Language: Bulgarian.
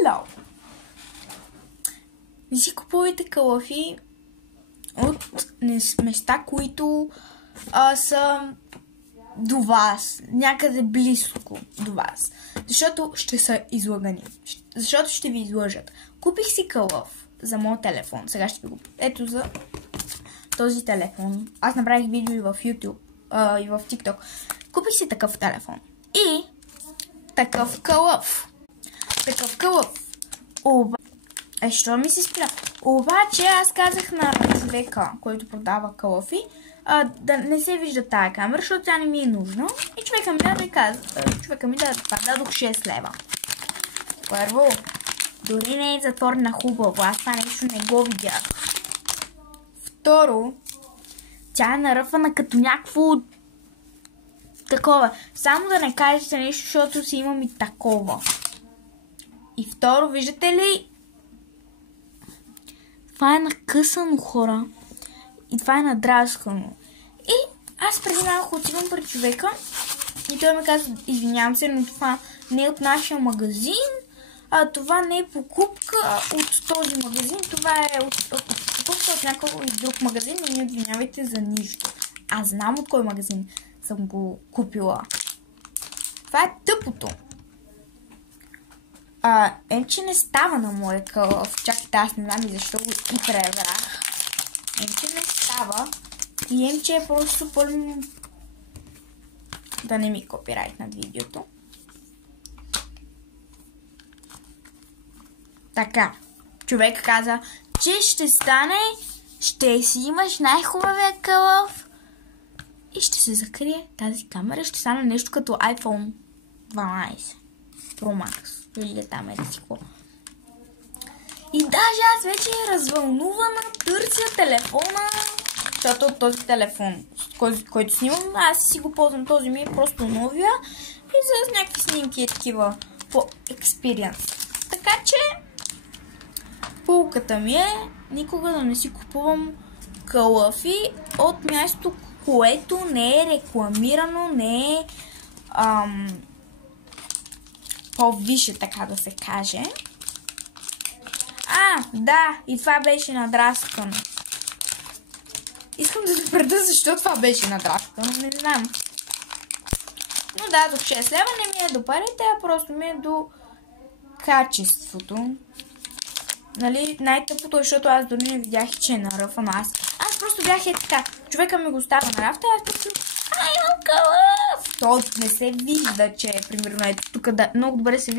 Hello! Не си купувайте калъфи от места, които са до вас, някъде близко до вас. Защото ще са излъгани. Защото ще ви излъжат. Купих си калъф за моят телефон. Сега ще ви го... Ето за този телефон. Аз направих видео и в YouTube, и в TikTok. Купих си такъв телефон. И такъв калъф. Що ми се спира? Обаче аз казах на човека, който продава калъфи, да не се вижда тая камера, защото тя не ми е нужна. И човека ми дадох 6 лева. Първо, дори не е затворена хубаво, аз това нещо не го видях. Второ, тя е наръфана като някакво такова. Само да не кажете нещо, защото си имам и такова. И второ, виждате ли? Това е накъсано, хора. И това е надраскано. И аз преди малко отивам пред човека и той ми казва, извинявам се, но това не е от нашия магазин, това не е покупка от този магазин, това е покупка от някакъв и друг магазин, но не обвинявайте за нищо. Аз знам от кой магазин съм го купила. Това е тъпото. Че не става на моя калъф. Чакайте, аз не знам и защо го и преврах. Че не става. И че е просто пълно... Да не ми копирайт над видеото. Така. Човек каза, че ще стане, ще си имаш най-хубавия калъф и ще се закрие тази камера. Ще стане нещо като iPhone 12 Pro Max. Или там е да си какво. И даже аз вече развълнувана търся телефона, защото този телефон, който снимам, аз си го ползвам. Този ми е просто новия и с някакви снимки е такива по experience. Така че полуката ми е никога да не си купувам калъфи от място, което не е рекламирано, не е по-више, така да се каже. Да, и това беше надраскано. Искам да запреда защо това беше надраскано, не знам. Но да, до 6 лева не ми е до парите, а просто ми е до качеството. Нали, най-тъпото, защото аз дори не видях, че е наръфано. Аз просто бях така. Човека ми го оставя на рафта, аз просто... имам калъф! То не се вижда, че примерно ето тук много добре се вижда.